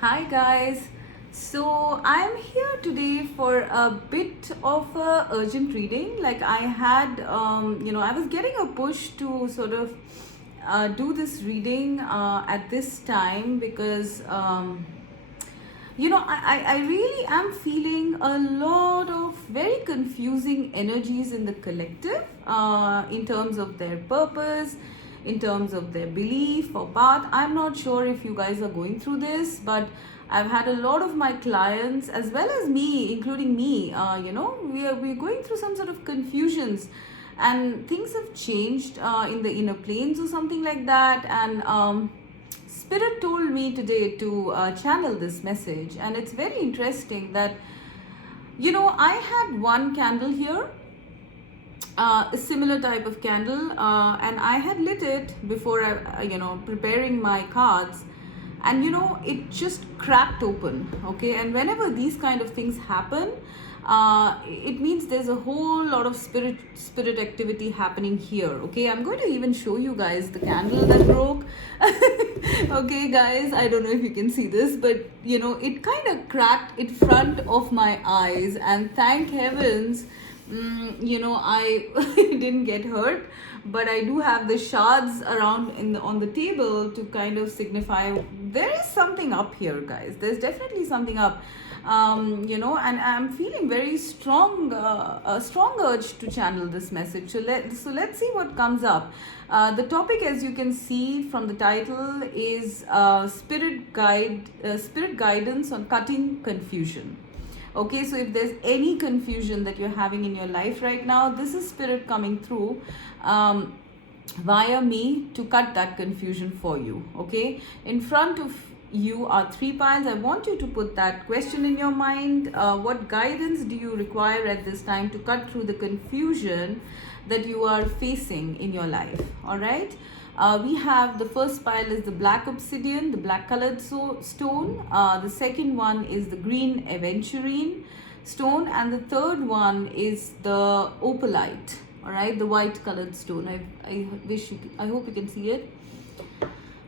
Hi guys. So I'm here today for a bit of a urgent reading. Like I had, I was getting a push to sort of do this reading at this time because, I really am feeling a lot of very confusing energies in the collective in terms of their purpose, in terms of their belief or path. I'm not sure if you guys are going through this, but I've had a lot of my clients as well as me, including me, we're going through some sort of confusions and things have changed in the inner planes or something like that. And Spirit told me today to channel this message, and it's very interesting that I had one candle here, a similar type of candle, and I had lit it before preparing my cards, and it just cracked open. Okay, and whenever these kind of things happen, it means there's a whole lot of spirit activity happening here. Okay, I'm going to even show you guys the candle that broke. Okay guys, I don't know if you can see this, but it kind of cracked in front of my eyes, and thank heavens I didn't get hurt, but I do have the shards around on the table to kind of signify there is something up here, guys. There's definitely something up. And I'm feeling very strong, a strong urge to channel this message. So let's see what comes up. The topic, as you can see from the title, is spirit guidance on cutting confusion. Okay, so if there's any confusion that you're having in your life right now, this is spirit coming through via me to cut that confusion for you. Okay, in front of you are 3 piles. I want you to put that question in your mind. What guidance do you require at this time to cut through the confusion that you are facing in your life? All right. We have the first pile is the black obsidian, the black colored stone. The second one is the green aventurine stone, and the third one is the opalite. All right, the white colored stone. I hope you can see it.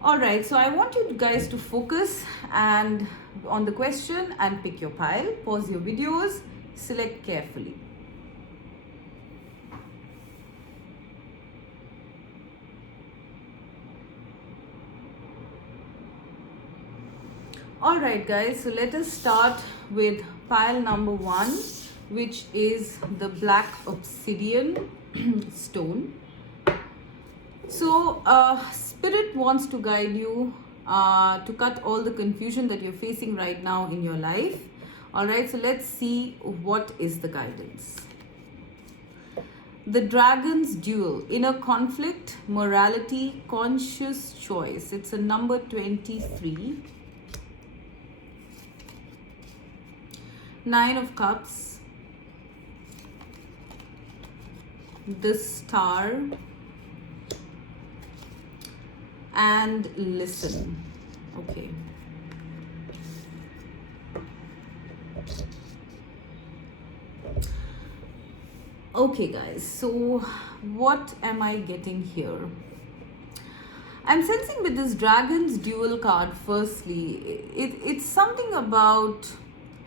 All right, so I want you guys to focus and on the question and pick your pile. Pause your videos, select carefully. Alright guys, so let us start with pile number 1, which is the black obsidian stone. So Spirit wants to guide you to cut all the confusion that you're facing right now in your life. Alright, so let's see what is the guidance. The Dragon's Duel, inner conflict, morality, conscious choice. It's a number 23. 9 of Cups, the Star, and listen. Okay. Okay guys, so what am I getting here? I'm sensing with this Dragon's Duel card, firstly, it's something about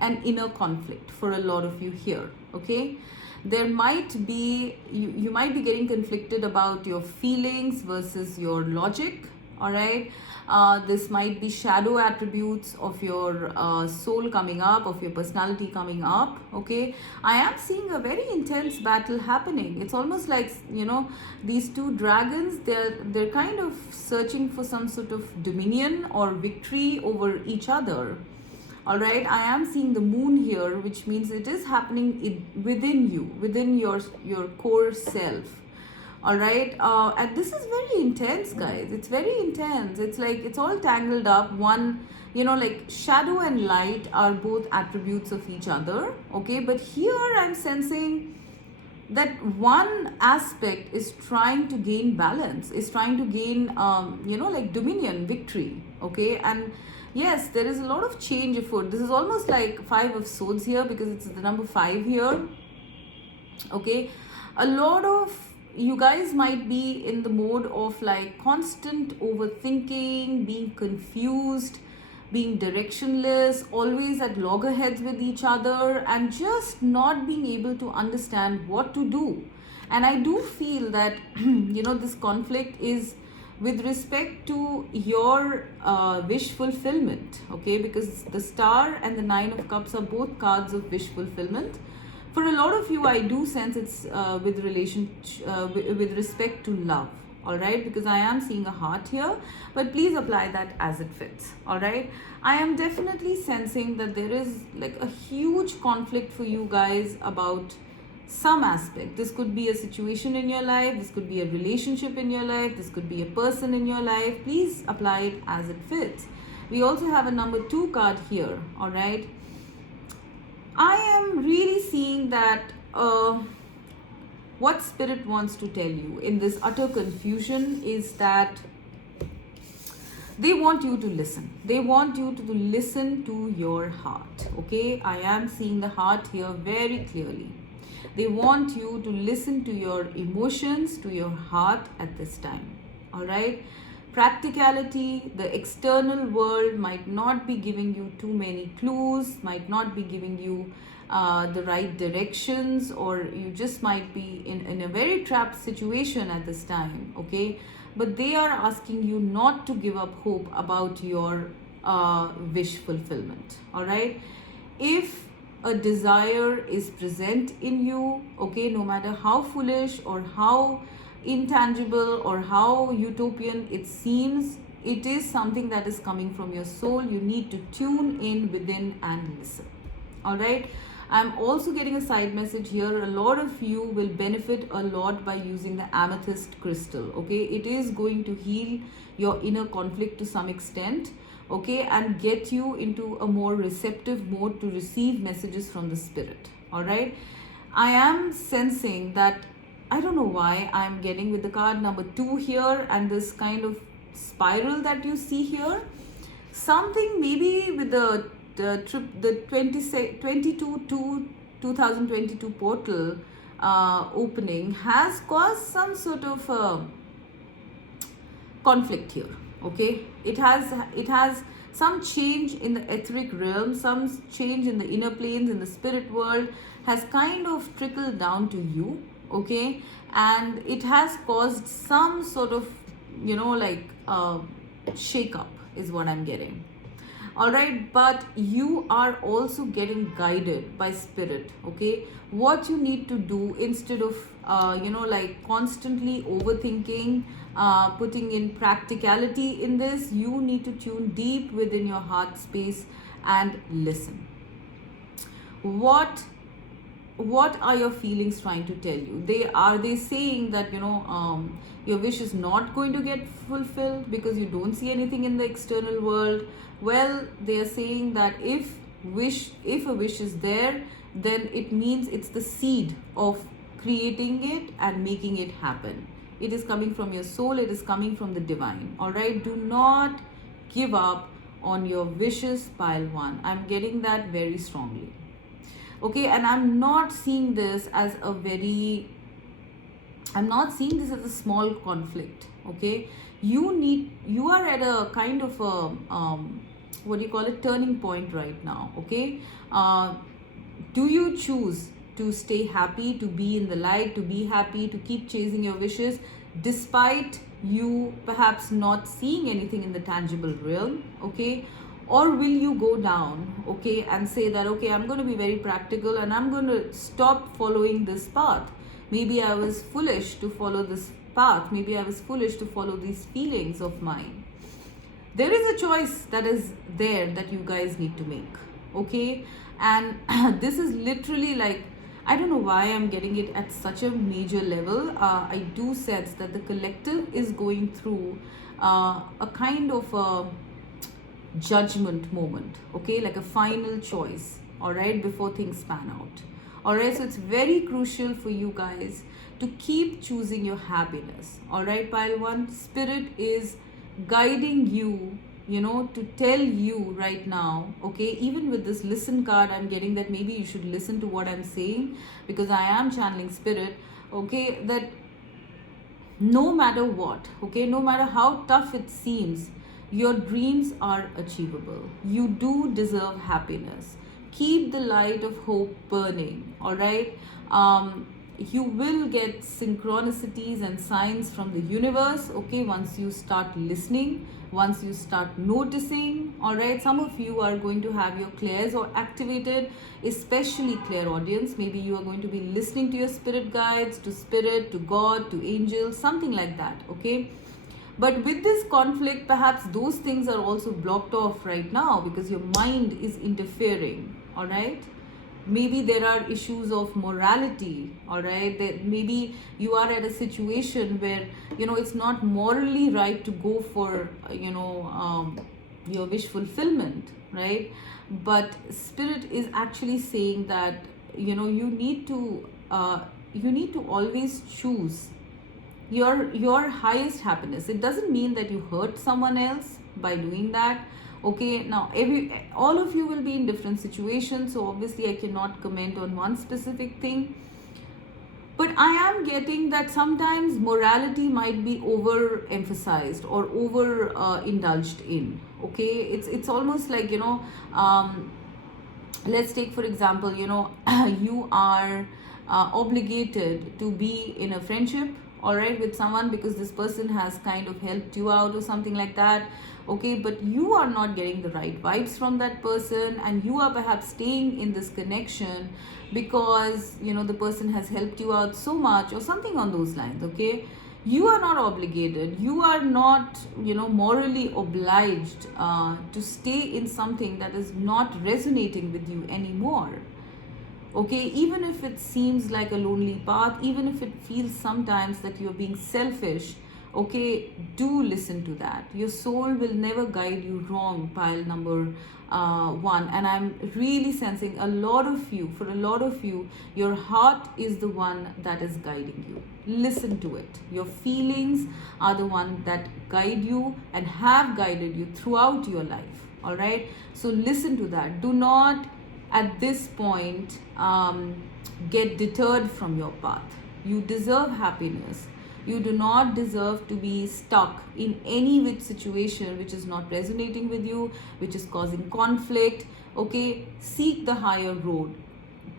an inner conflict for a lot of you here. Okay, there might be you might be getting conflicted about your feelings versus your logic. All right, this might be shadow attributes of your soul coming up, of your personality coming up. Okay, I am seeing a very intense battle happening. It's almost like these two dragons, they're kind of searching for some sort of dominion or victory over each other. All right, I am seeing the moon here, which means it is happening within you, within your core self. All right, and this is very intense, guys. It's very intense. It's like it's all tangled up. One, like shadow and light are both attributes of each other. Okay, but here I'm sensing that one aspect is trying to gain balance, is trying to gain, like dominion, victory. Okay, and yes, there is a lot of change afoot. This is almost like 5 of swords here because it's the number 5 here. Okay, a lot of you guys might be in the mode of like constant overthinking, being confused, being directionless, always at loggerheads with each other, and just not being able to understand what to do. And I do feel that this conflict is with respect to your wish fulfillment, okay, because the Star and the Nine of Cups are both cards of wish fulfillment. For a lot of you, I do sense it's with respect to love, all right, because I am seeing a heart here, but please apply that as it fits, all right. I am definitely sensing that there is like a huge conflict for you guys about some aspect. This could be a situation in your life, this could be a relationship in your life, this could be a person in your life. Please apply it as it fits. We also have a number 2 card here, all right. I am really seeing that what Spirit wants to tell you in this utter confusion is that they want you to listen. They want you to listen to your heart, okay. I am seeing the heart here very clearly. They want you to listen to your emotions, to your heart at this time, all right. Practicality, the external world might not be giving you too many clues, might not be giving you the right directions, or you just might be in a very trapped situation at this time, okay. But they are asking you not to give up hope about your wish fulfillment, all right. If a desire is present in you, okay, no matter how foolish or how intangible or how utopian it seems, it is something that is coming from your soul. You need to tune in within and listen, all right. I'm also getting a side message here. A lot of you will benefit a lot by using the amethyst crystal, okay. It is going to heal your inner conflict to some extent, okay, and get you into a more receptive mode to receive messages from the Spirit, all right. I am sensing that, I don't know why I'm getting with the card number 2 here and this kind of spiral that you see here, something maybe with the 2022 portal opening has caused some sort of conflict here, okay. It has some change in the etheric realm, some change in the inner planes, in the spirit world has kind of trickled down to you, okay, and it has caused some sort of shake up is what I'm getting, all right. But you are also getting guided by Spirit, okay. What you need to do, instead of constantly overthinking, putting in practicality in this, you need to tune deep within your heart space and listen. What are your feelings trying to tell you? Are they saying that your wish is not going to get fulfilled because you don't see anything in the external world? Well, they are saying that if a wish is there, then it means it's the seed of creating it and making it happen. It is coming from your soul, it is coming from the divine, all right. Do not give up on your wishes, pile 1. I'm getting that very strongly, okay. And I'm not seeing this as a small conflict, okay. You are at a kind of a turning point right now, okay. Do you choose to stay happy, to be in the light, to be happy, to keep chasing your wishes despite you perhaps not seeing anything in the tangible realm, okay? Or will you go down, okay, and say that, okay, I'm going to be very practical and I'm going to stop following this path. Maybe I was foolish to follow this path. Maybe I was foolish to follow these feelings of mine. There is a choice that is there that you guys need to make, okay? And this is literally like, I don't know why I'm getting it at such a major level. I do sense that the collective is going through a kind of a judgment moment, okay, like a final choice, all right, before things pan out, all right. So it's very crucial for you guys to keep choosing your happiness, all right, pile 1. Spirit is guiding you, to tell you right now, okay, even with this listen card, I'm getting that maybe you should listen to what I'm saying, because I am channeling Spirit, okay, that no matter what, okay, no matter how tough it seems, Your dreams are achievable. You do deserve happiness. Keep the light of hope burning, all right? You will get synchronicities and signs from the universe, okay, once you start listening, once you start noticing, all right? Some of you are going to have your clairs or activated, especially clairaudience. Maybe you are going to be listening to your spirit guides, to spirit, to God, to angels, something like that, okay? But with this conflict, perhaps those things are also blocked off right now because your mind is interfering, all right? Maybe there are issues of morality, all right? Maybe you are at a situation where, it's not morally right to go for, your wish fulfillment, right? But spirit is actually saying that, you need to always choose your highest happiness. It doesn't mean that you hurt someone else by doing that, okay? Now all of you will be in different situations, so obviously I cannot comment on one specific thing, but I am getting that sometimes morality might be overemphasized or over indulged in, okay? It's almost like, let's take for example, you are obligated to be in a friendship, all right, with someone because this person has kind of helped you out or something like that, okay? But you are not getting the right vibes from that person, and you are perhaps staying in this connection because the person has helped you out so much or something on those lines, okay? You are not obligated, you are not morally obliged to stay in something that is not resonating with you anymore, okay? Even if it seems like a lonely path, even if it feels sometimes that you're being selfish, okay, do listen to that. Your soul will never guide you wrong, pile number one. And I'm really sensing for a lot of you, your heart is the one that is guiding you. Listen to it. Your feelings are the one that guide you and have guided you throughout your life, all right? So listen to that. Do not at this point get deterred from your path. You deserve happiness. You do not deserve to be stuck in any which situation which is not resonating with you, which is causing conflict, okay? Seek the higher road.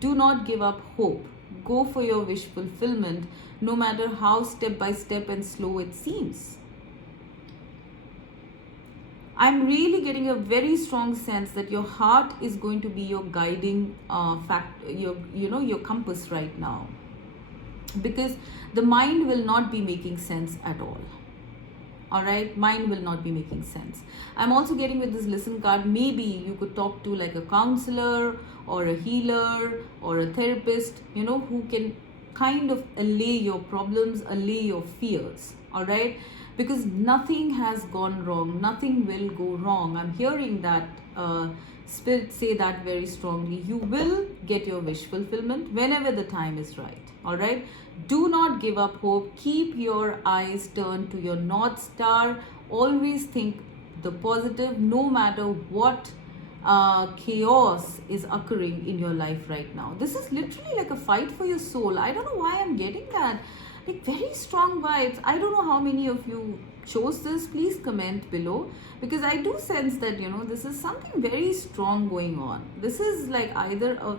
Do not give up hope. Go for your wish fulfillment, no matter how step by step and slow it seems. I'm really getting a very strong sense that your heart is going to be your guiding your compass right now, because the mind will not be making sense at all right? Mind will not be making sense. I'm also getting with this listen card, maybe you could talk to like a counselor or a healer or a therapist, who can kind of allay your problems, allay your fears, all right? Because nothing has gone wrong, nothing will go wrong. I'm hearing that spirit say that very strongly. You will get your wish fulfillment whenever the time is right, all right? Do not give up hope. Keep your eyes turned to your North Star. Always think the positive, no matter what chaos is occurring in your life right now. This is literally like a fight for your soul. I don't know why I'm getting that. Like very strong vibes. I don't know how many of you chose this. Please comment below, because I do sense that this is something very strong going on. This is like either a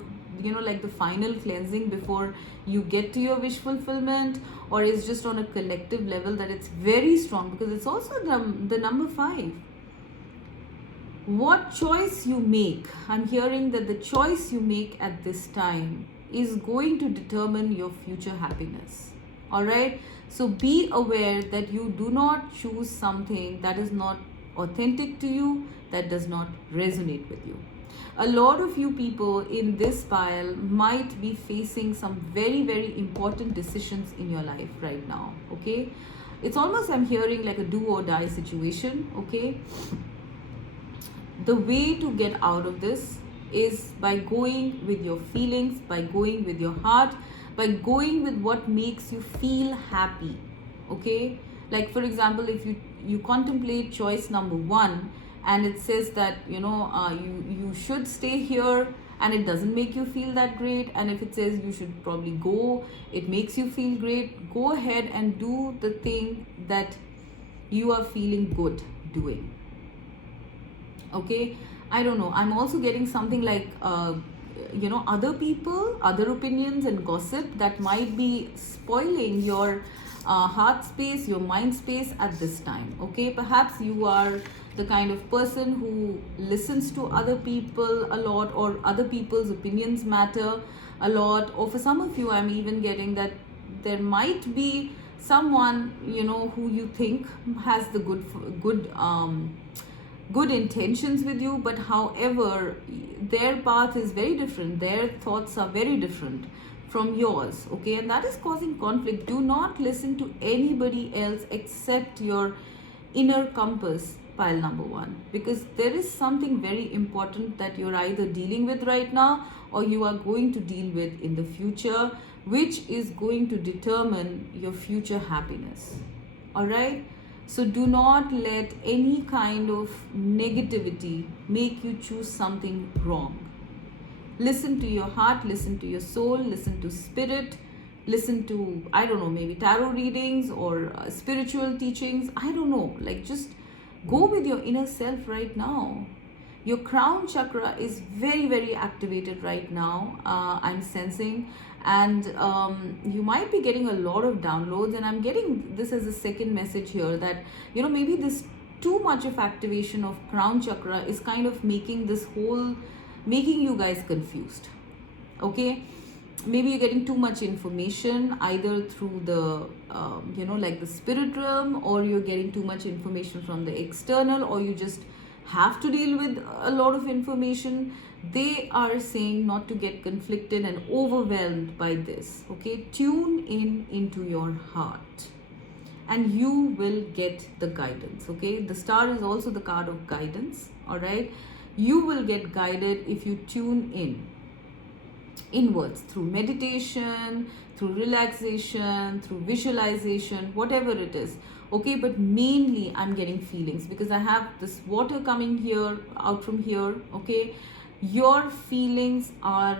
like the final cleansing before you get to your wish fulfillment, or it's just on a collective level that it's very strong, because it's also the number 5. What choice you make, I'm hearing that the choice you make at this time is going to determine your future happiness, all right? So be aware that you do not choose something that is not authentic to you, that does not resonate with you. A lot of you people in this pile might be facing some very, very important decisions in your life right now, okay? It's almost, I'm hearing like a do or die situation, okay? The way to get out of this is by going with your feelings, by going with your heart, by going with what makes you feel happy, okay? Like for example, if you contemplate choice number 1, and it says that you should stay here, and it doesn't make you feel that great, and if it says you should probably go, it makes you feel great, go ahead and do the thing that you are feeling good doing, Okay, I don't know, I'm also getting something like other people, other opinions and gossip that might be spoiling your heart space, your mind space at this time. Okay, perhaps you are the kind of person who listens to other people a lot, or other people's opinions matter a lot. Or for some of you, I'm even getting that there might be someone, who you think has the good intentions with you, but however their path is very different, their thoughts are very different from yours. Okay, and that is causing conflict. Do not listen to anybody else except your inner compass, pile number one, because there is something very important that you're either dealing with right now or you are going to deal with in the future, which is going to determine your future happiness. All right, so do not let any kind of negativity make you choose something wrong. Listen to your heart, listen to your soul, listen to spirit, listen to, I don't know, maybe tarot readings or spiritual teachings. I don't know, like just go with your inner self right now. Your crown chakra is very, very activated right now, I'm sensing. And you might be getting a lot of downloads, and I'm getting this as a second message here that, maybe this too much of activation of crown chakra is kind of making you guys confused. Okay, maybe you're getting too much information either through the like the spirit realm, or you're getting too much information from the external, or you just have to deal with a lot of information. They are saying not to get conflicted and overwhelmed by this. Okay, tune into your heart and you will get the guidance. Okay, the star is also the card of guidance. All right, you will get guided if you tune inwards through meditation, through relaxation, through visualization, whatever it is. Okay, but mainly I'm getting feelings, because I have this water coming here out from here. Okay, your feelings are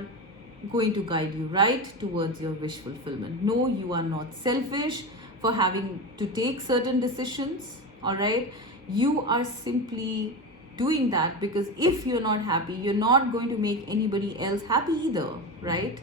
going to guide you right towards your wish fulfillment. No, you are not selfish for having to take certain decisions. All right, you are simply doing that because if you're not happy, you're not going to make anybody else happy either, right?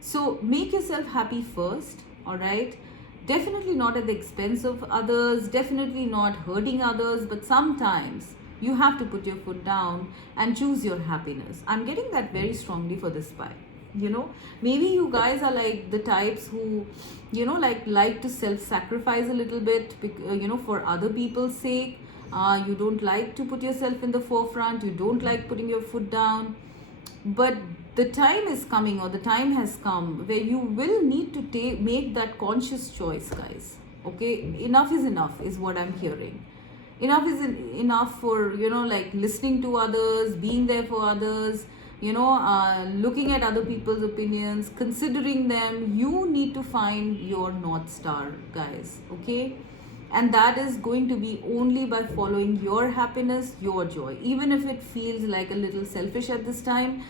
So make yourself happy first. All right, definitely not at the expense of others, definitely not hurting others, but sometimes you have to put your foot down and choose your happiness. I'm getting that very strongly for this pie. Maybe you guys are like the types who like to self-sacrifice a little bit, for other people's sake. You don't like to put yourself in the forefront, you don't like putting your foot down, but the time is coming, or the time has come, where you will need to make that conscious choice, guys. Okay, enough is enough is what I'm hearing. Enough is enough for like listening to others, being there for others, looking at other people's opinions, considering them. You need to find your North Star, guys. Okay, and that is going to be only by following your happiness, your joy. Even if it feels like a little selfish at this time,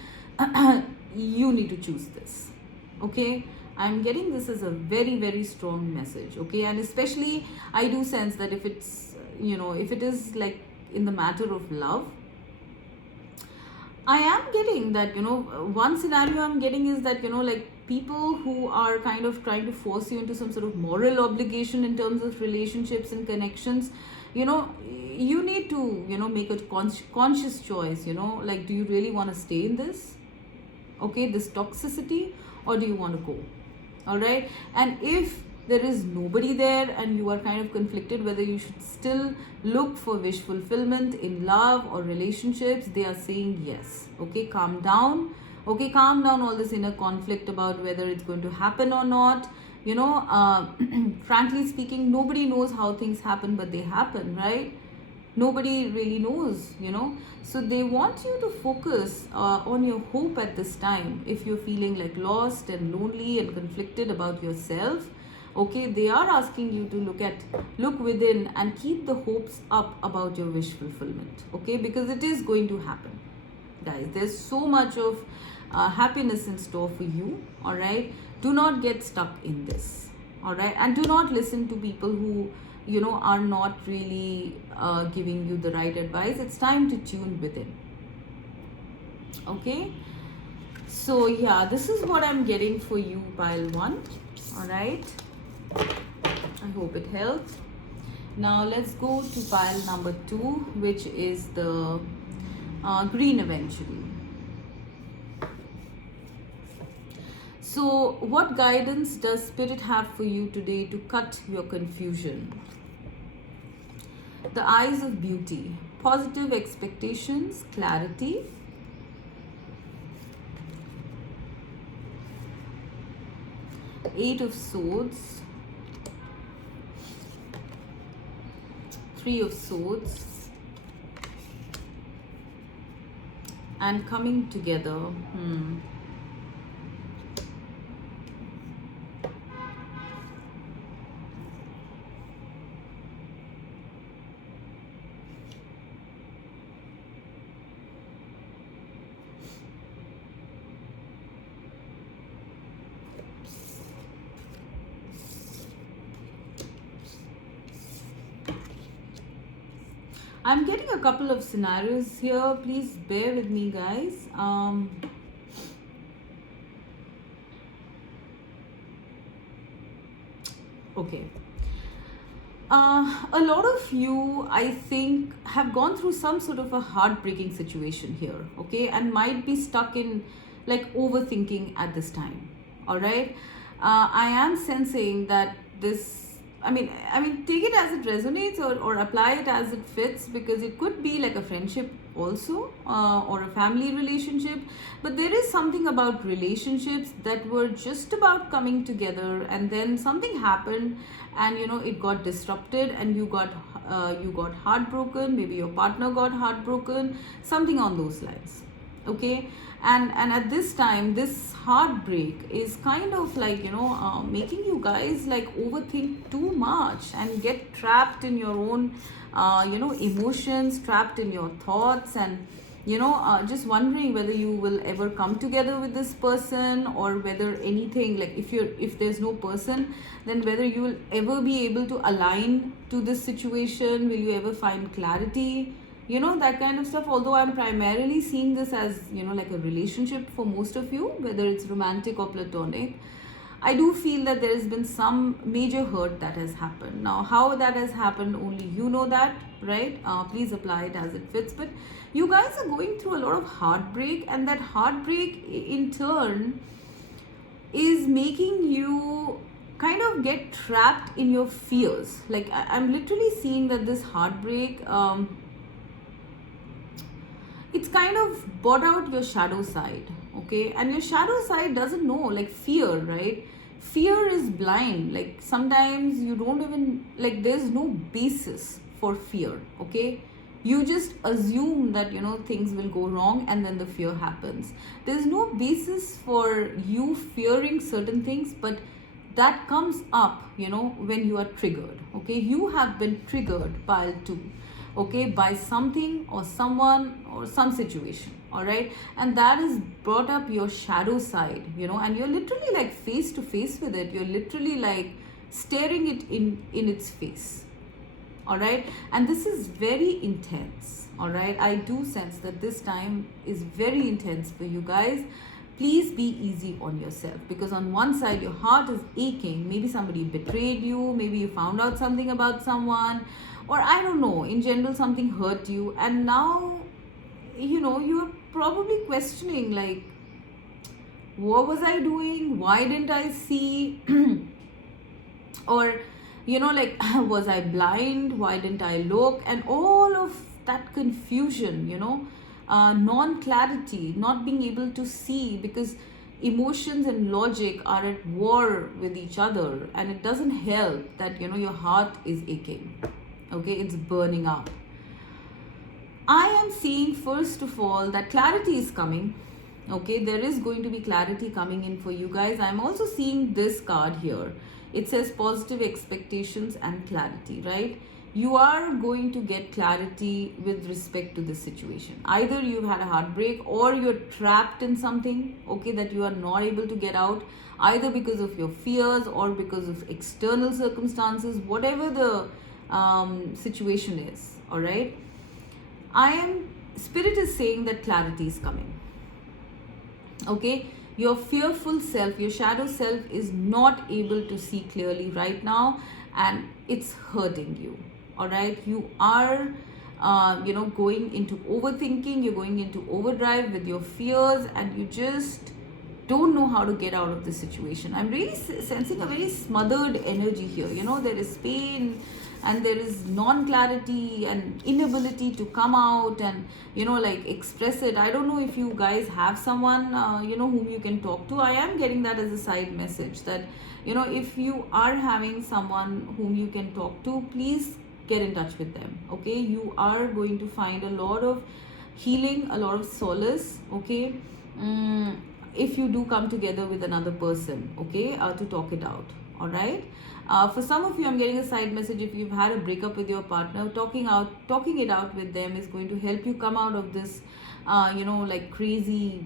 you need to choose this. Okay, I'm getting this as a very, very strong message. Okay, and especially I do sense that if it's if it is like in the matter of love, I am getting that one scenario I'm getting is that like people who are kind of trying to force you into some sort of moral obligation in terms of relationships and connections. You need to make a conscious choice. Like, do you really want to stay in this, okay, this toxicity, or do you want to go? All right, and if there is nobody there and you are kind of conflicted whether you should still look for wish fulfillment in love or relationships, they are saying yes. Okay, calm down. Okay, calm down all this inner conflict about whether it's going to happen or not. Frankly speaking, nobody knows how things happen, but they happen, right? Nobody really knows, so they want you to focus on your hope at this time. If you're feeling like lost and lonely and conflicted about yourself, okay, they are asking you to look within and keep the hopes up about your wish fulfillment. Okay, because it is going to happen, guys. There's so much of happiness in store for you. All right, do not get stuck in this. All right, and do not listen to people who are not really giving you the right advice. It's time to tune within. Okay, so yeah, this is what I'm getting for you, pile 1. All right, I hope it helped. Now let's go to pile number 2, which is the green Aventurine. So what guidance does Spirit have for you today to cut your confusion? The eyes of beauty, positive expectations, clarity. Eight of Swords, Three of Swords, and coming together. I'm getting a couple of scenarios here. Please bear with me, guys. Okay. A lot of you, I think, have gone through some sort of a heartbreaking situation here, okay, and might be stuck in like overthinking at this time. All right. I am sensing that this. I mean, take it as it resonates, or apply it as it fits, because it could be like a friendship also, or a family relationship. But there is something about relationships that were just about coming together, and then something happened, and it got disrupted, and you got heartbroken. Maybe your partner got heartbroken, something on those lines. Okay, and at this time, this heartbreak is kind of like making you guys like overthink too much and get trapped in your own emotions, trapped in your thoughts, and just wondering whether you will ever come together with this person, or whether anything, like if there's no person, then whether you will ever be able to align to this situation. Will you ever find clarity? That kind of stuff. Although I'm primarily seeing this as like a relationship for most of you, whether it's romantic or platonic, I do feel that there has been some major hurt that has happened. Now, how that has happened, only you know that, right? Please apply it as it fits. But you guys are going through a lot of heartbreak, and that heartbreak in turn is making you kind of get trapped in your fears. Like I'm literally seeing that this heartbreak, it's kind of brought out your shadow side, okay? And your shadow side doesn't know, like fear, right? Fear is blind. Like sometimes you don't even, like there's no basis for fear, okay? You just assume that, things will go wrong, and then the fear happens. There's no basis for you fearing certain things, but that comes up, when you are triggered, okay? You have been triggered, pile 2. Okay, by something or someone or some situation. All right, and that has brought up your shadow side, and you're literally like face to face with it. You're literally like staring it in its face. All right, and this is very intense. All right, I do sense that this time is very intense for you guys. Please be easy on yourself, because on one side your heart is aching. Maybe somebody betrayed you, maybe you found out something about someone, or I don't know, in general something hurt you, and now you're probably questioning, like, what was I doing? Why didn't I see? Or like, was I blind? Why didn't I look? And all of that confusion, non-clarity, not being able to see, because emotions and logic are at war with each other, and it doesn't help that your heart is aching. Okay, it's burning up. I am seeing, first of all, that clarity is coming. Okay, there is going to be clarity coming in for you guys. I'm also seeing this card here. It says positive expectations and clarity, right? You are going to get clarity with respect to this situation. Either you've had a heartbreak, or you're trapped in something, okay, that you are not able to get out, either because of your fears or because of external circumstances, whatever the situation is. All right. Spirit is saying that clarity is coming. Okay, your fearful self, your shadow self is not able to see clearly right now, and it's hurting you. All right, you are going into overthinking, you're going into overdrive with your fears, and you just don't know how to get out of this situation. I'm really sensing a very smothered energy here. There is pain, and there is non-clarity and inability to come out and express it. I don't know if you guys have someone whom you can talk to. I am getting that as a side message, that if you are having someone whom you can talk to, please get in touch with them. Okay, you are going to find a lot of healing, a lot of solace. Okay, if you do come together with another person, okay, to talk it out. All right. For some of you, I'm getting a side message. If you've had a breakup with your partner, talking it out with them is going to help you come out of this, crazy,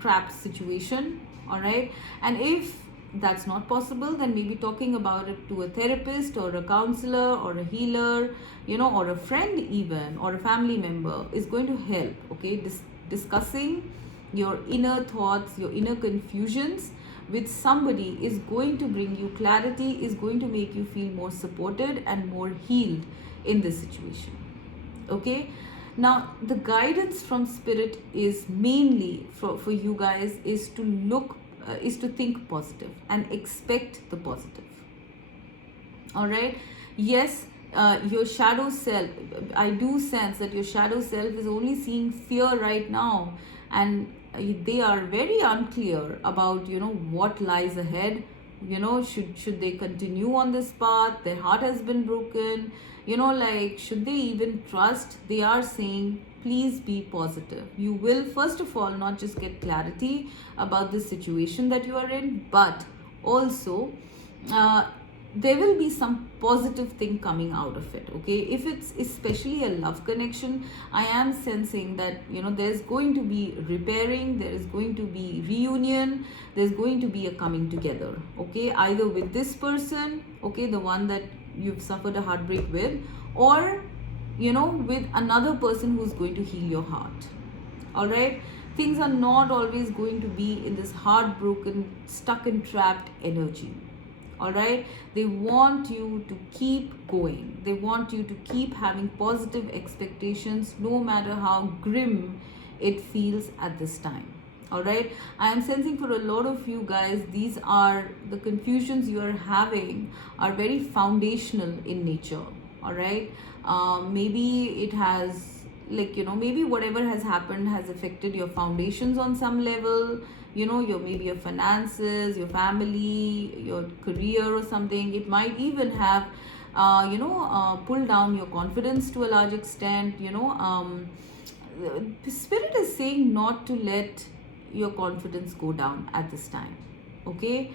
trapped situation. All right. And if that's not possible, then maybe talking about it to a therapist or a counselor or a healer, or a friend even, or a family member is going to help. Okay. Discussing your inner thoughts, your inner confusions with somebody is going to bring you clarity, is going to make you feel more supported and more healed in this situation. Okay, now the guidance from spirit is mainly for you guys is to think positive and expect the positive. All right. Yes, your shadow self, I do sense that your shadow self is only seeing fear right now, and they are very unclear about what lies ahead. Should they continue on this path? Their heart has been broken. Should they even trust? They are saying, please be positive. You will first of all not just get clarity about the situation that you are in, but also there will be some positive thing coming out of it. Okay, if it's especially a love connection, I am sensing that there's going to be repairing, there is going to be reunion, there's going to be a coming together. Okay, either with this person, okay, the one that you've suffered a heartbreak with, or with another person who's going to heal your heart. All right, things are not always going to be in this heartbroken, stuck and trapped energy. All right, they want you to keep going, they want you to keep having positive expectations no matter how grim it feels at this time. All right, I am sensing for a lot of you guys, these are the confusions you are having are very foundational in nature. All right, maybe it has maybe whatever has happened has affected your foundations on some level, maybe your finances, your family, your career or something. It might even have pulled down your confidence to a large extent. Spirit is saying not to let your confidence go down at this time. Okay,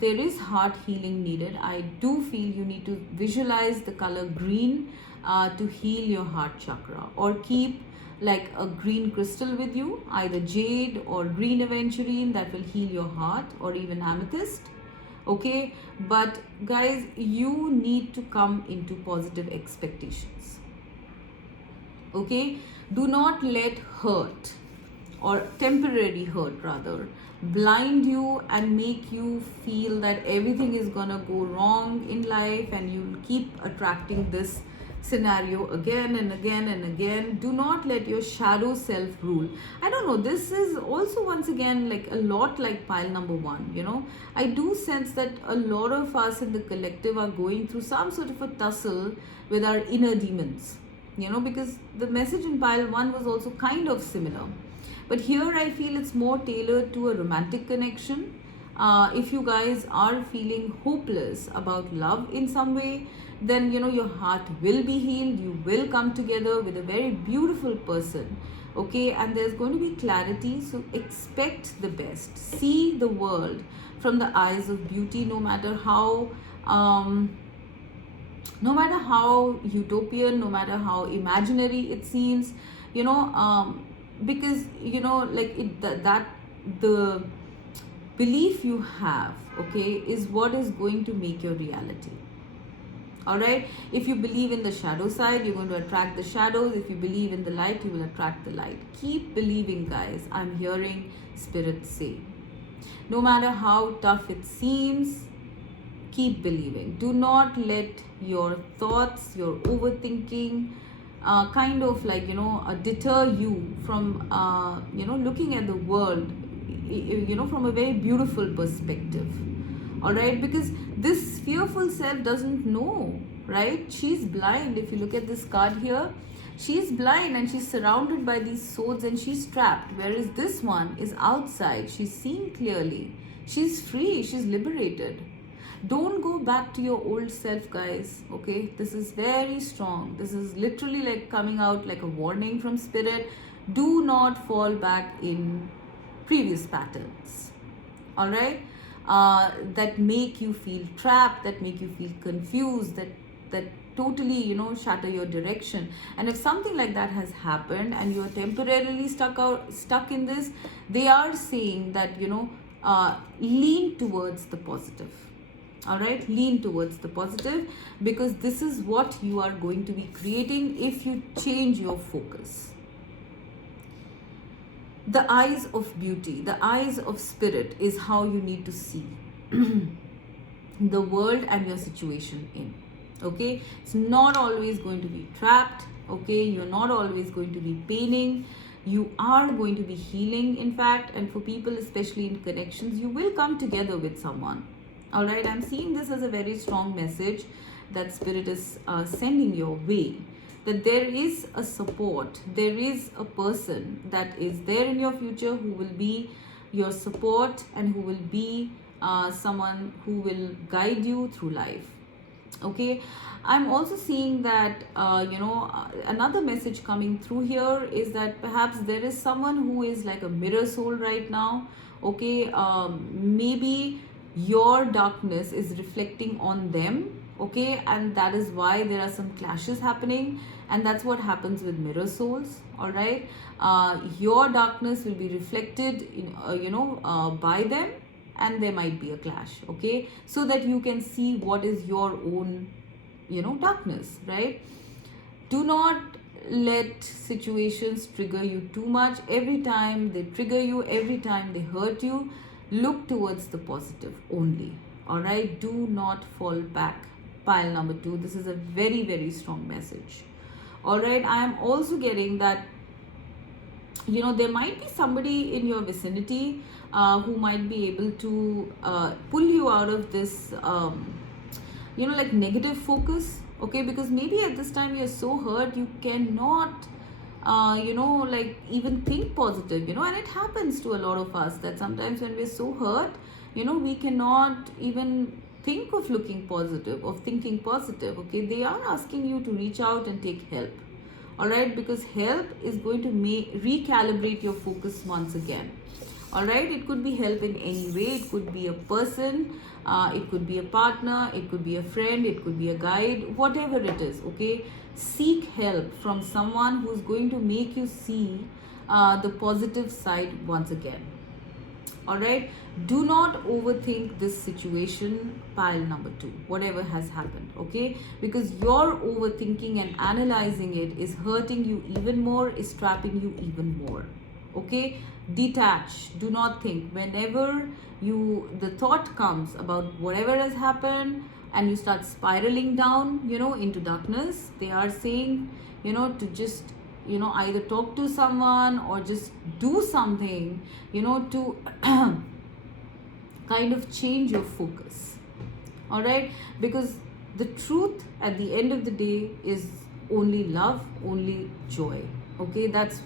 there is heart healing needed. I do feel you need to visualize the color green to heal your heart chakra, or keep like a green crystal with you, either jade or green aventurine, that will heal your heart, or even amethyst. Okay, but guys, you need to come into positive expectations. Okay, do not let hurt, or temporary hurt rather, blind you and make you feel that everything is gonna go wrong in life, and you'll keep attracting this scenario again and again and again. Do not let your shadow self rule. I don't know, this is also once again like a lot like pile number 1. I do sense that a lot of us in the collective are going through some sort of a tussle with our inner demons, because the message in pile 1 was also kind of similar. But here I feel it's more tailored to a romantic connection. If you guys are feeling hopeless about love in some way, then your heart will be healed. You will come together with a very beautiful person. Okay, and there's going to be clarity. So expect the best. See the world from the eyes of beauty, no matter how utopian, no matter how imaginary it seems. Because the belief you have, okay, is what is going to make your reality. All right, if you believe in the shadow side, you're going to attract the shadows. If you believe in the light, you will attract the light. Keep believing, guys. I'm hearing spirit say, no matter how tough it seems, keep believing. Do not let your thoughts, your overthinking, kind of like, deter you from, looking at the world, from a very beautiful perspective. All right, because this fearful self doesn't know, right? She's blind. If you look at this card here, she's blind and she's surrounded by these swords and she's trapped, whereas this one is outside. She's seeing clearly. She's free. She's liberated. Don't go back to your old self, guys. Okay, this is very strong. This is literally like coming out like a warning from spirit. Do not fall back in previous patterns. All right, that make you feel trapped, that make you feel confused, that totally shatter your direction. And if something like that has happened and you're temporarily stuck in this, they are saying that lean towards the positive. All right, lean towards the positive, because this is what you are going to be creating if you change your focus. The eyes of beauty, the eyes of spirit is how you need to see the world and your situation in. Okay, it's not always going to be trapped. Okay, you're not always going to be paining. You are going to be healing, in fact. And for people, especially in connections, you will come together with someone. All right, I'm seeing this as a very strong message that spirit is sending your way, that there is a support, there is a person that is there in your future who will be your support and who will be someone who will guide you through life. Okay, I'm also seeing that another message coming through here is that perhaps there is someone who is like a mirror soul right now. Okay, maybe your darkness is reflecting on them. Okay, and that is why there are some clashes happening, and that's what happens with mirror souls. All right, your darkness will be reflected in by them, and there might be a clash. Okay, so that you can see what is your own darkness, right? Do not let situations trigger you too much. Every time they trigger you, every time they hurt you, look towards the positive only. All right, do not fall back. Pile number 2, this is a very, very strong message. All right, I am also getting that there might be somebody in your vicinity who might be able to pull you out of this like negative focus. Okay, because maybe at this time you're so hurt you cannot like even think positive, and it happens to a lot of us that sometimes when we're so hurt, we cannot even think of looking positive, of thinking positive. Okay, they are asking you to reach out and take help. All right, because help is going to recalibrate your focus once again. All right, it could be help in any way. It could be a person, it could be a partner, it could be a friend, it could be a guide, whatever it is. Okay, seek help from someone who's going to make you see the positive side once again. All right, do not overthink this situation, pile number 2, whatever has happened. Okay, because your overthinking and analyzing it is hurting you even more, is trapping you even more. Okay, detach, do not think. Whenever the thought comes about whatever has happened and you start spiraling down into darkness, they are saying to just either talk to someone or just do something to kind of change your focus. All right, because the truth at the end of the day is only love, only joy. Okay, that's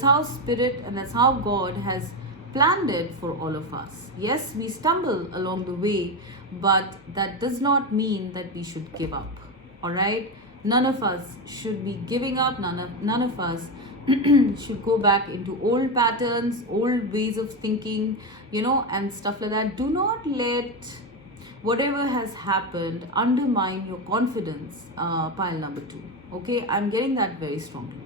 how spirit and that's how God has planned it for all of us. Yes, we stumble along the way, but that does not mean that we should give up. All right, none of us should be giving up. None of us should go back into old patterns, old ways of thinking, and stuff like that. Do not let whatever has happened undermine your confidence, pile number 2. Okay, I'm getting that very strongly.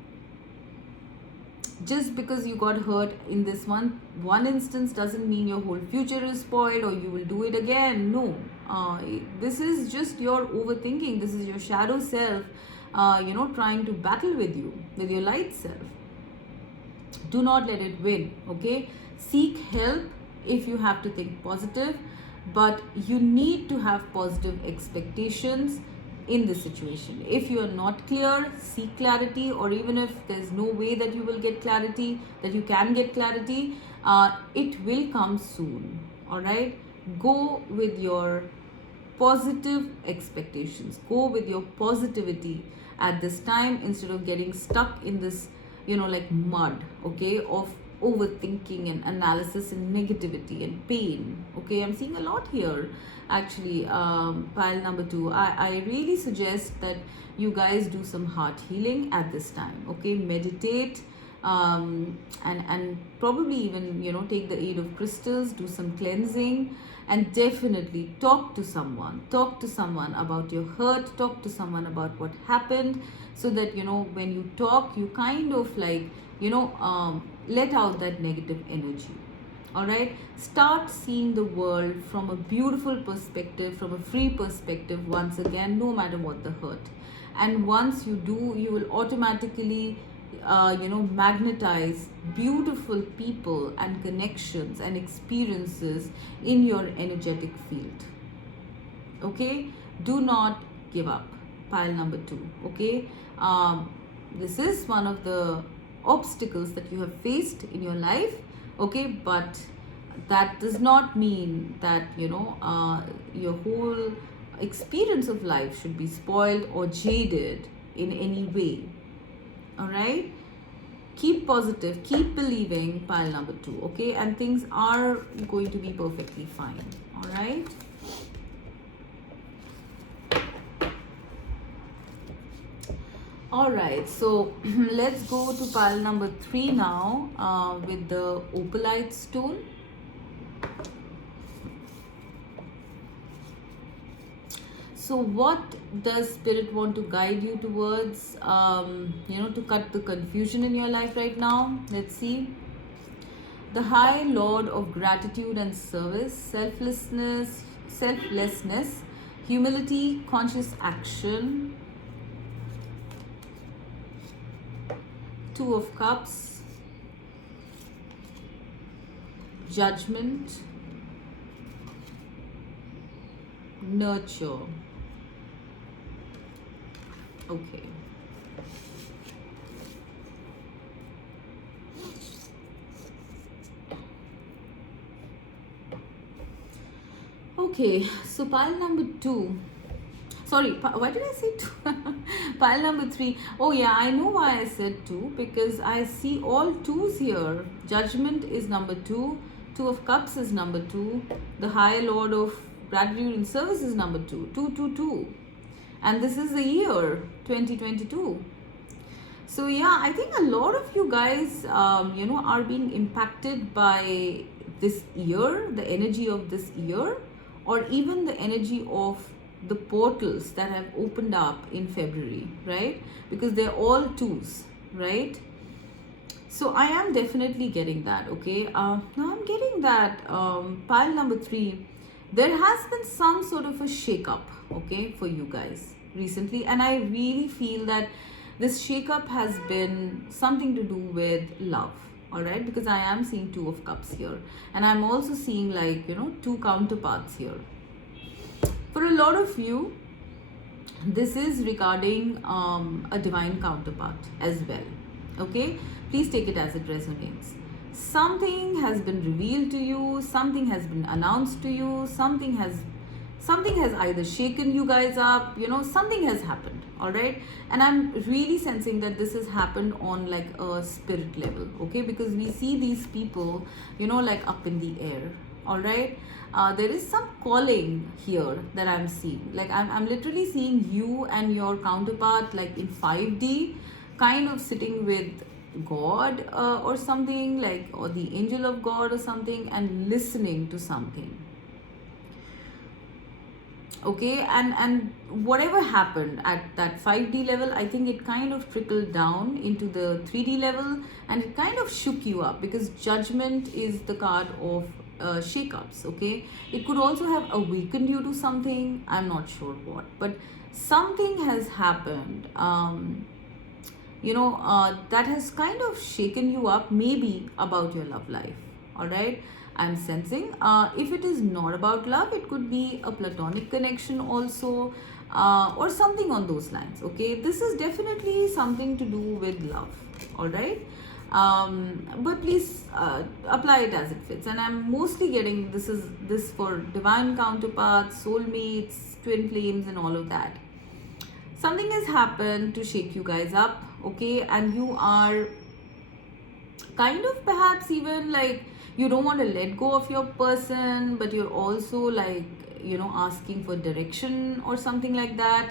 Just because you got hurt in this one instance doesn't mean your whole future is spoiled or you will do it again. No, this is just your overthinking. This is your shadow self, trying to battle with you, with your light self. Do not let it win, okay? Seek help if you have to think positive, but you need to have positive expectations in this situation. If you are not clear, seek clarity, or even if there's no way that you will get clarity, that you can get clarity, it will come soon, all right? Go with your positive expectations, go with your positivity at this time, instead of getting stuck in this like mud, okay, of overthinking and analysis and negativity and pain. Okay, I'm seeing a lot here actually. Pile number 2, I really suggest that you guys do some heart healing at this time. Okay, meditate, and probably even take the aid of crystals, do some cleansing, and definitely talk to someone about your hurt, talk to someone about what happened, so that when you talk, you kind of like let out that negative energy. All right, start seeing the world from a beautiful perspective, from a free perspective once again, no matter what the hurt. And once you do, you will automatically magnetize beautiful people and connections and experiences in your energetic field. Okay, do not give up. Pile number 2. Okay, this is one of the obstacles that you have faced in your life. Okay, but that does not mean that your whole experience of life should be spoiled or jaded in any way. All right, keep positive, keep believing. Pile number 2. Okay, and things are going to be perfectly fine. All right. All right, so let's go to pile number 3 now, with the Opalite stone. So what does Spirit want to guide you towards, to cut the confusion in your life right now? Let's see. The High Lord of Gratitude and Service, selflessness, humility, conscious action. 2 of Cups, Judgment, Nurture. Okay. Okay, so pile number 2. Sorry, why did I say 2? Pile number 3. Oh yeah, I know why I said 2, because I see all 2s here. Judgment is number 2. 2 of Cups is number 2. The High Lord of Gratitude and Service is number 2. 2, 2, 2. And this is the year 2022. So yeah, I think a lot of you guys, are being impacted by this year, the energy of this year, or even the energy of the portals that have opened up in February, right? Because they're all 2s, right? So I am definitely getting that, okay? Now I'm getting that pile number 3. There has been some sort of a shake-up, okay, for you guys recently. And I really feel that this shake-up has been something to do with love, all right? Because I am seeing 2 of Cups here. And I'm also seeing like, 2 counterparts here. For a lot of you, this is regarding a divine counterpart as well, okay? Please take it as it resonates. Something has been revealed to you, something has been announced to you, something has either shaken you guys up, something has happened, all right? And I'm really sensing that this has happened on like a spirit level, okay? Because we see these people, like up in the air, all right? There is some calling here that I'm seeing. Like I'm literally seeing you and your counterpart like in 5D, kind of sitting with God or something, like, or the angel of God or something, and listening to something. Okay, and whatever happened at that 5D level, I think it kind of trickled down into the 3D level, and it kind of shook you up, because Judgment is the card of shakeups. Okay, it could also have awakened you to something. I'm not sure what, but something has happened. That has kind of shaken you up, maybe about your love life. All right, I'm sensing. If it is not about love, it could be a platonic connection also, or something on those lines. Okay, this is definitely something to do with love. All right. But please apply it as it fits, and I'm mostly getting this for divine counterparts, soulmates, twin flames, and all of that. Something has happened to shake you guys up, okay, and you are kind of perhaps even like you don't want to let go of your person, but you're also like asking for direction or something like that.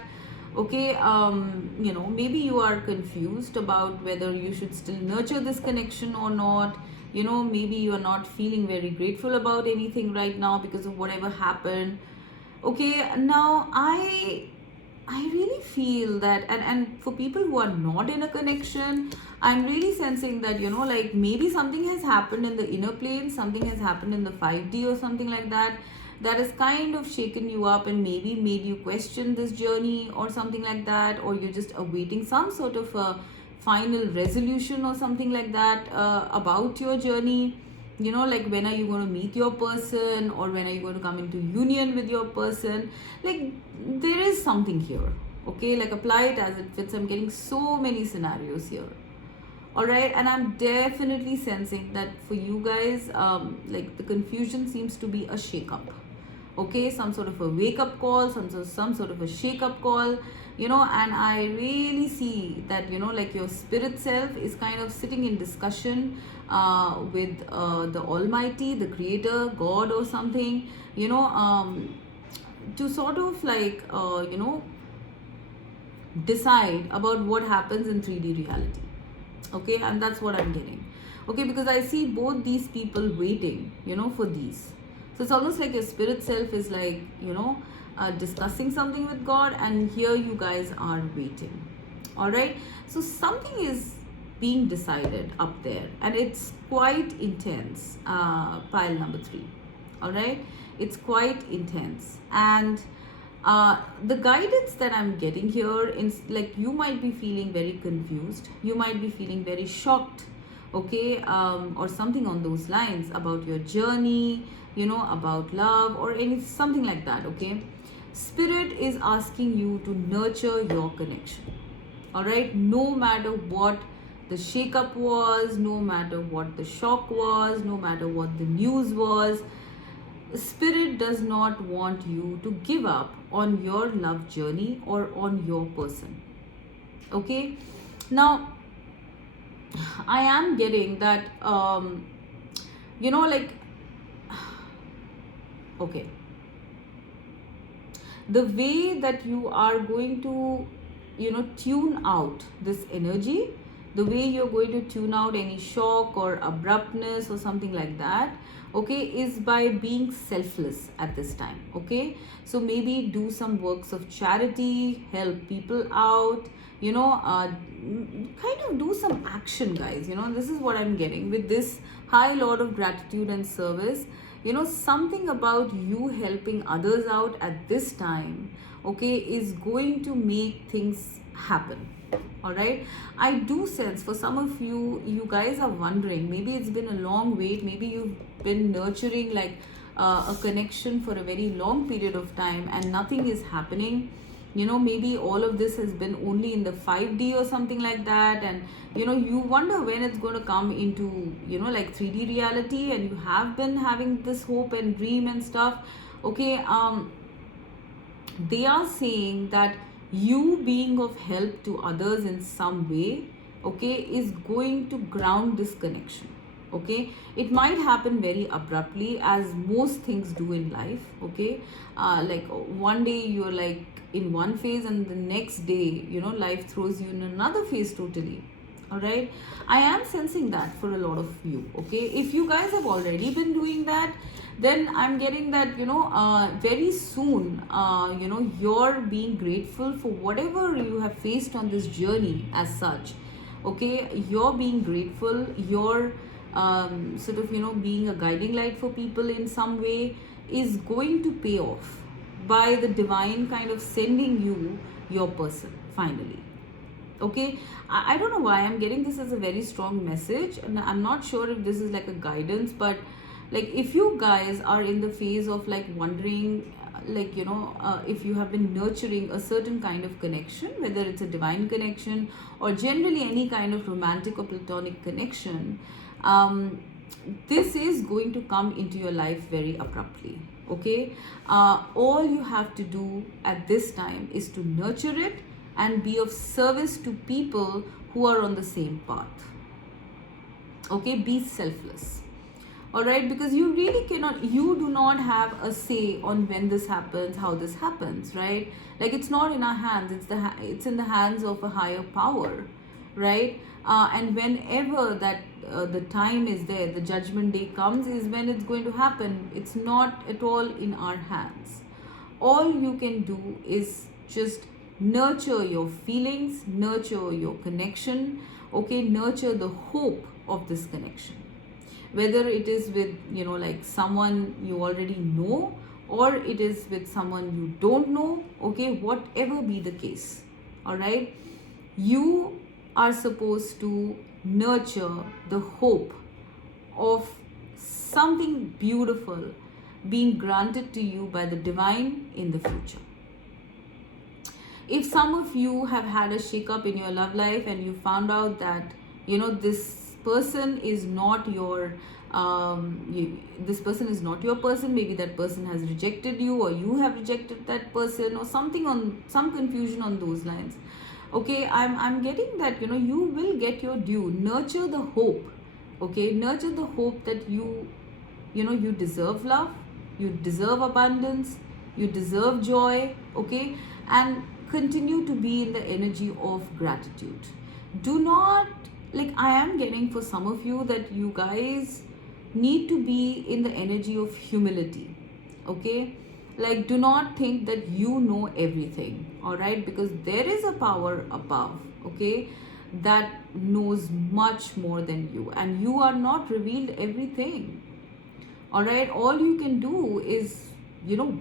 Okay, maybe you are confused about whether you should still nurture this connection or not. Maybe you are not feeling very grateful about anything right now because of whatever happened. Okay, now I really feel that, and for people who are not in a connection, I'm really sensing that, like maybe something has happened in the inner plane, something has happened in the 5D or something like that, that has kind of shaken you up and maybe made you question this journey or something like that, or you're just awaiting some sort of a final resolution or something like that about your journey. Like when are you going to meet your person, or when are you going to come into union with your person? Like there is something here. Okay, like apply it as it fits. I'm getting so many scenarios here. All right, and I'm definitely sensing that for you guys, like the confusion seems to be a shake up. Okay, some sort of a wake up call, some sort of a shake up call, and I really see that like your spirit self is kind of sitting in discussion with the Almighty, the Creator, God, or something, to sort of like decide about what happens in 3D reality. Okay, and that's what I'm getting. Okay, because I see both these people waiting for these. So it's almost like your spirit self is like discussing something with God, and here you guys are waiting. All right, so something is being decided up there, and it's quite intense. Pile number 3. All right, it's quite intense, and the guidance that I'm getting here is like you might be feeling very confused, you might be feeling very shocked, okay, or something on those lines about your journey, about love or something like that. Okay, spirit is asking you to nurture your connection. All right, no matter what the shakeup was, no matter what the shock was, no matter what the news was, spirit does not want you to give up on your love journey or on your person. Okay, now I am getting that like okay, the way that you are going to tune out this energy, the way you're going to tune out any shock or abruptness or something like that, okay, is by being selfless at this time. Okay, so maybe do some works of charity, help people out, kind of do some action, guys. This is what I'm getting with this high lot of gratitude and service. Something about you helping others out at this time, okay, is going to make things happen. All right, I do sense for some of you guys are wondering, maybe it's been a long wait, maybe you've been nurturing like a connection for a very long period of time and nothing is happening. Maybe all of this has been only in the 5D or something like that, and you wonder when it's going to come into like 3D reality, and you have been having this hope and dream and stuff. Okay, they are saying that you being of help to others in some way, okay, is going to ground this connection. Okay, it might happen very abruptly, as most things do in life. Okay, like one day you're like in one phase, and the next day life throws you in another phase totally. All right, I am sensing that for a lot of you. Okay, if you guys have already been doing that, then I'm getting that very soon you're being grateful for whatever you have faced on this journey as such. Okay, you're being grateful, you're sort of, being a guiding light for people in some way is going to pay off by the divine kind of sending you your person finally. Okay, I don't know why I'm getting this as a very strong message, and I'm not sure if this is like a guidance, but like if you guys are in the phase of like wondering, if you have been nurturing a certain kind of connection, whether it's a divine connection or generally any kind of romantic or platonic connection, this is going to come into your life very abruptly. Okay, all you have to do at this time is to nurture it and be of service to people who are on the same path. Okay, be selfless. All right, because you really cannot, you do not have a say on when this happens, how this happens, right? Like it's not in our hands, it's in the hands of a higher power, right? And whenever that the time is there, the judgment day comes, is when it's going to happen. It's not at all in our hands. All you can do is just nurture your feelings, nurture your connection, okay, nurture the hope of this connection, whether it is with like someone you already know or it is with someone you don't know. Okay, whatever be the case, all right, you are supposed to nurture the hope of something beautiful being granted to you by the divine in the future. If some of you have had a shake-up in your love life and you found out that this person is not your this person is not your person, maybe that person has rejected you or you have rejected that person or something, on some confusion on those lines, okay, I'm getting that you will get your due. Nurture the hope, okay, nurture the hope that you deserve love, you deserve abundance, you deserve joy, okay, and continue to be in the energy of gratitude. Do not, like I am getting for some of you that you guys need to be in the energy of humility, okay, like do not think that you know everything, all right, because there is a power above, okay, that knows much more than you, and you are not revealed everything, all right. All you can do is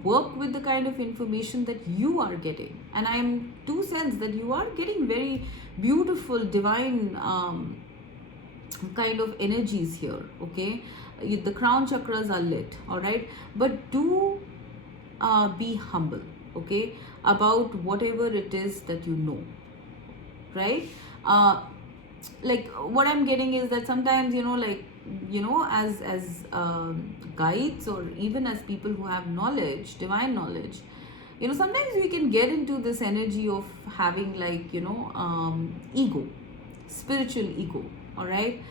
work with the kind of information that you are getting, and I'm to sense that you are getting very beautiful divine kind of energies here, okay. The crown chakras are lit, all right, but do be humble, okay, about whatever it is that you know, right. Like what I'm getting is that sometimes as guides or even as people who have knowledge, divine knowledge, sometimes we can get into this energy of having like ego, spiritual ego, all right,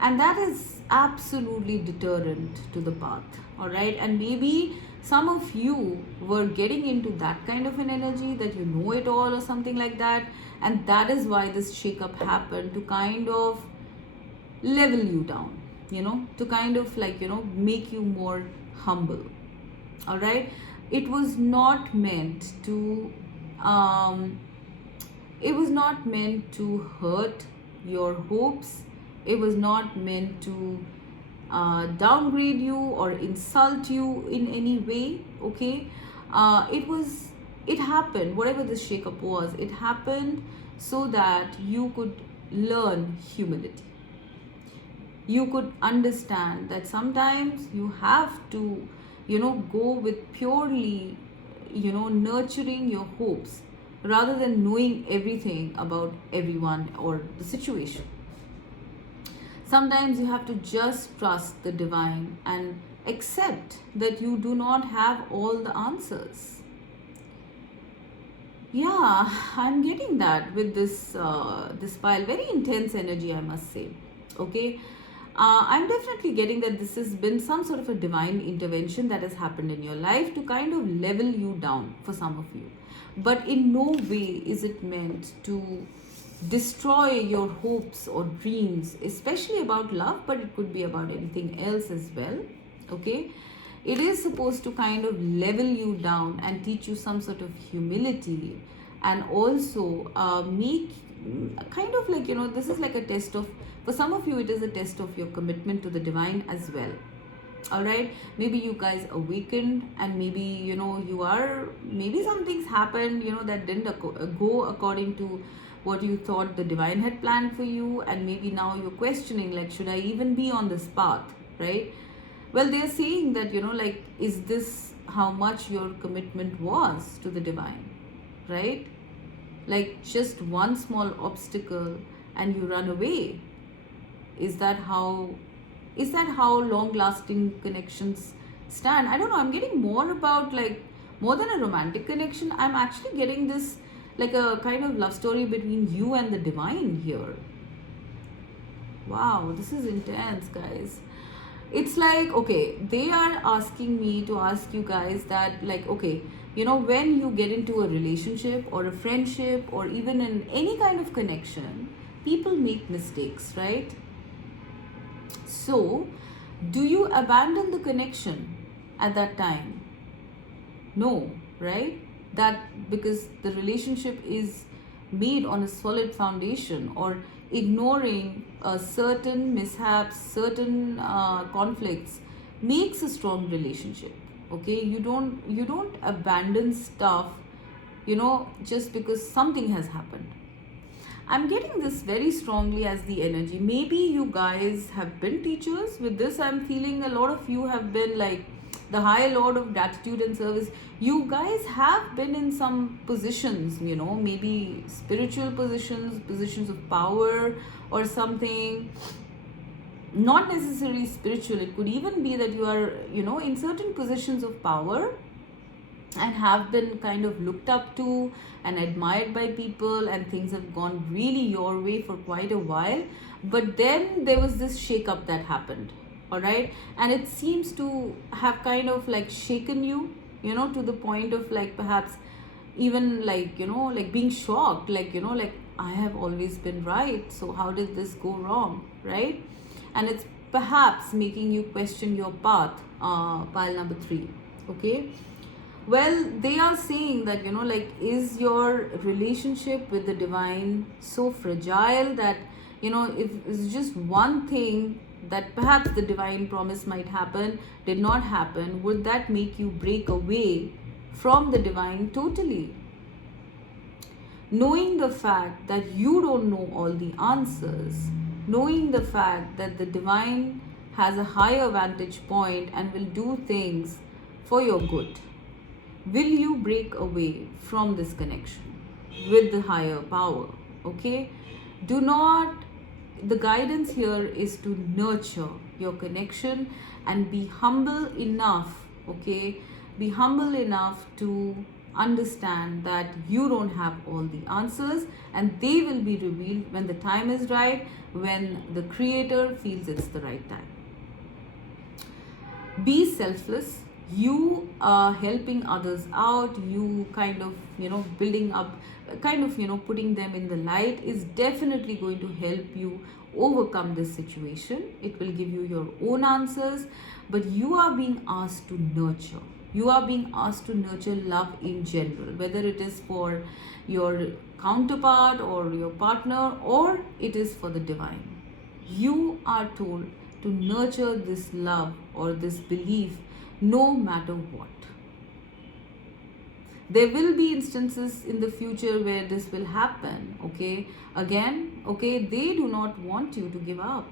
and that is absolutely deterrent to the path, all right. And maybe some of you were getting into that kind of an energy that you know it all or something like that, and that is why this shake-up happened, to kind of level you down, to kind of like make you more humble, all right. It was not meant to hurt your hopes. It was not meant to downgrade you or insult you in any way, okay. It happened, whatever this shake-up was, it happened so that you could learn humility. You could understand that sometimes you have to go with purely nurturing your hopes rather than knowing everything about everyone or the situation. Sometimes you have to just trust the divine and accept that you do not have all the answers. Yeah, I'm getting that with this this pile. Very intense energy, I must say, okay. I'm definitely getting that this has been some sort of a divine intervention that has happened in your life to kind of level you down for some of you. But in no way is it meant to destroy your hopes or dreams, especially about love, but it could be about anything else as well, okay. It is supposed to kind of level you down and teach you some sort of humility, and also make kind of like this is like a test of For some of you, it is a test of your commitment to the divine as well. All right, maybe you guys awakened, and maybe maybe some things happened that didn't go according to what you thought the divine had planned for you, and maybe now you're questioning, like, should I even be on this path, right? Well, they're saying that like, is this how much your commitment was to the divine, right? Like, just one small obstacle and you run away. Is that how long lasting connections stand? I don't know, I'm getting more about, like, more than a romantic connection. I'm actually getting this like a kind of love story between you and the divine here. Wow, this is intense, guys. It's like, okay, they are asking me to ask you guys that, like, okay, when you get into a relationship or a friendship or even in any kind of connection, people make mistakes, right? So, do you abandon the connection at that time? No, right? That because the relationship is made on a solid foundation, or ignoring certain mishaps, certain conflicts makes a strong relationship. Okay, you don't abandon stuff, just because something has happened. I'm getting this very strongly as the energy. Maybe you guys have been teachers. With this, I'm feeling a lot of you have been like the high lord of gratitude and service. You guys have been in some positions, maybe spiritual positions of power or something. Not necessarily spiritual. It could even be that you are, in certain positions of power and have been kind of looked up to and admired by people, and things have gone really your way for quite a while. But then there was this shake-up that happened, all right? And it seems to have kind of like shaken you, to the point of, like, perhaps even like, like being shocked, like, like, I have always been right, so how did this go wrong, right? And it's perhaps making you question your path, pile number 3, okay? Well, they are saying that, like, is your relationship with the divine so fragile that, if it's just one thing that perhaps the divine promise might happen, did not happen, would that make you break away from the divine totally? Knowing the fact that you don't know all the answers, knowing the fact that the divine has a higher vantage point and will do things for your good, will you break away from this connection with the higher power? Okay, do not, the guidance here is to nurture your connection and be humble enough, okay, be humble enough to understand that you don't have all the answers, and they will be revealed when the time is right, when the creator feels it's the right time. Be selfless. You are helping others out, you kind of building up, kind of putting them in the light is definitely going to help you overcome this situation. It will give you your own answers, but you are being asked to nurture. You are being asked to nurture love in general, whether it is for your counterpart or your partner, or it is for the divine. You are told to nurture this love or this belief no matter what. There will be instances in the future where this will happen, okay? Again, okay, they do not want you to give up.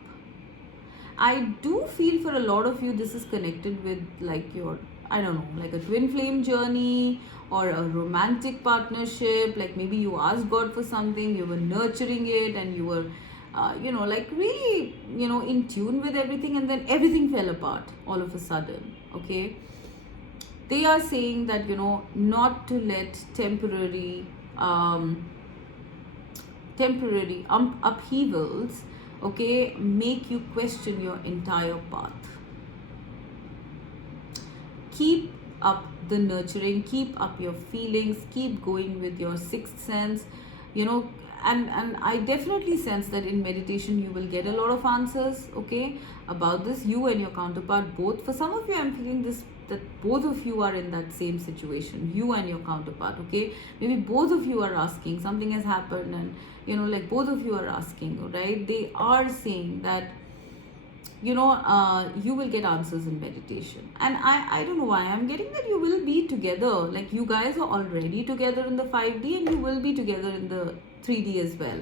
I do feel for a lot of you this is connected with, like, your, I don't know, like a twin flame journey or a romantic partnership. Like, maybe you asked God for something, you were nurturing it, and you were like really, in tune with everything, and then everything fell apart all of a sudden, okay? They are saying that, not to let temporary upheavals, okay, make you question your entire path. Keep up the nurturing, keep up your feelings, keep going with your sixth sense, and I definitely sense that in meditation you will get a lot of answers, okay, about this, you and your counterpart both. For some of you, I'm feeling this, that both of you are in that same situation, you and your counterpart, okay. Maybe both of you are asking, something has happened, and you know, like both of you are asking, right? They are saying that, you know, you will get answers in meditation. And I don't know why I'm getting that you will be together, like you guys are already together in the 5D, and you will be together in the 3D as well.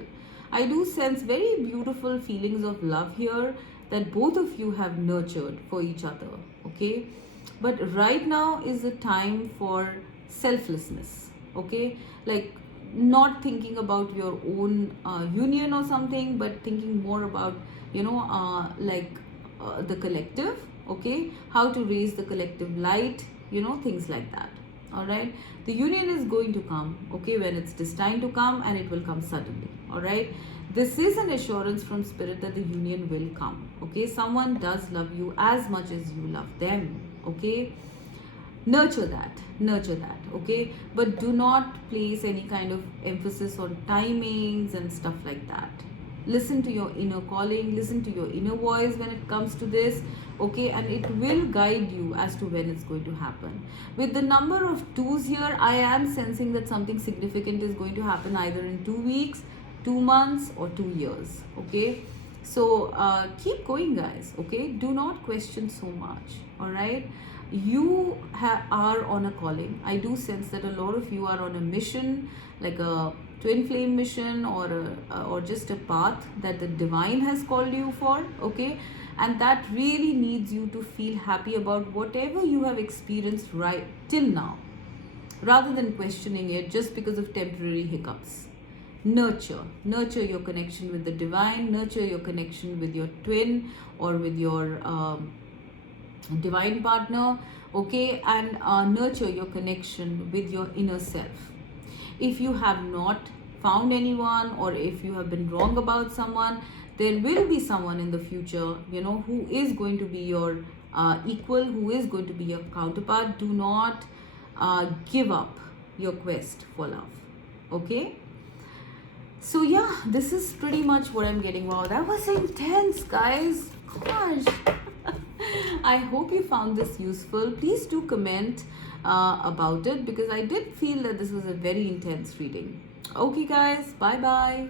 I do sense very beautiful feelings of love here that both of you have nurtured for each other, okay. But right now is the time for selflessness, okay, like not thinking about your own union or something, but thinking more about, you know, the collective, okay, how to raise the collective light, you know, things like that. All right, the union is going to come, okay, when it's destined to come, and it will come suddenly. All right, this is an assurance from spirit that the union will come, okay. Someone does love you as much as you love them, okay. Nurture that, okay. But do not place any kind of emphasis on timings and stuff like that. Listen to your inner calling, listen to your inner voice when it comes to this, okay, and it will guide you as to when it's going to happen. With the number of 2s here, I am sensing that something significant is going to happen either in 2 weeks, 2 months, or 2 years, okay. So keep going, guys, okay. Do not question so much. All right, you are on a calling. I do sense that a lot of you are on a mission, like a twin flame mission, or just a path that the divine has called you for, okay. And that really needs you to feel happy about whatever you have experienced right till now, rather than questioning it just because of temporary hiccups. Nurture your connection with the divine, nurture your connection with your twin or with your divine partner, okay, and nurture your connection with your inner self. If you have not found anyone, or if you have been wrong about someone, there will be someone in the future, you know, who is going to be your equal, who is going to be your counterpart. Do not give up your quest for love, okay. So yeah, this is pretty much what I'm getting. Wow, that was intense, guys. Gosh. I hope you found this useful. Please do comment about it, because I did feel that this was a very intense reading. Okay guys, bye bye.